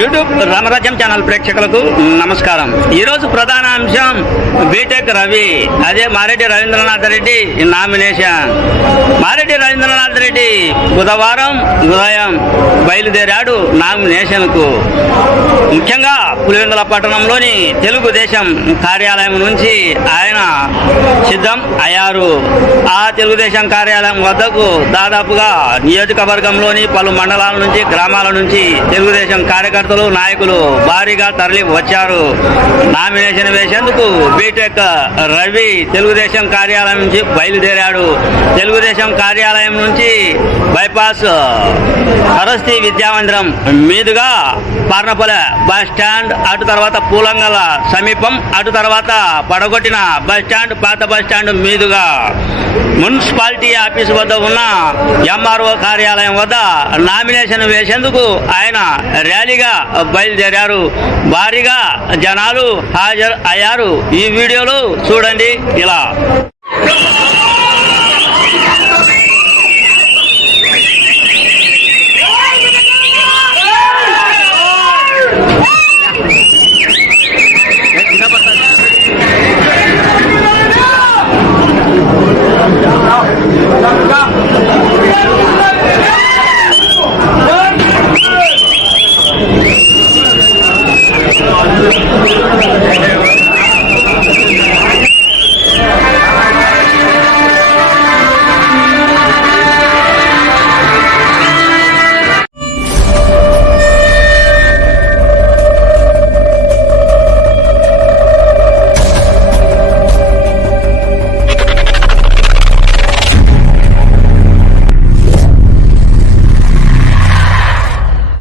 YouTube రామరాజ్యం channel ప్రేక్షకులకు నమస్కారం. ఈరోజు ప్రధాన అంశం బీటెక్ రవి అదే మారెడ్డి రవీంద్రనాథ్ రెడ్డి నామినేషన్. మారెడ్డి రవీంద్రనాథ్ రెడ్డి. బుధవారం ఉదయం బయలుదేరాడు నామినేషన్కు. ముఖ్యంగా పులివెందుల పట్టణంలోని తెలుగుదేశం కార్యాలయం నుంచి ఆయన సిద్ధం అయ్యారు. ఆ తెలుగుదేశం కార్యాలయం వద్దకు దాదాపుగా నియోజకవర్గంలోని పలు మండలాల నుంచి గ్రామాల నుంచి తెలుగుదేశం కార్యకర్తలు నాయకులు భారీగా తరలి వచ్చారు. నామినేషన్ వేసేందుకు బీటెక్ రవి తెలుగుదేశం కార్యాలయం నుంచి బయలుదేరాడు. తెలుగుదేశం కార్యాలయం నుంచి బైపాస్ సరస్వతి విద్యామందిరం మీదుగా పార్నపల్లె బస్ స్టాండ్ అటు తర్వాత పూలంగల సమీపం అటు తర్వాత పడగొట్టిన బస్ స్టాండ్ పాత బస్ స్టాండ్ మీదుగా మున్సిపాలిటీ ఆఫీస్ వద్ద ఉన్న ఎంఆర్ఓ కార్యాలయం వద్ద నామినేషన్ వేసేందుకు ఆయన ర్యాలీగా బయలుదేరారు. భారీగా జనాలు హాజరు అయ్యారు. ఈ వీడియోలో చూడండి. ఇలా.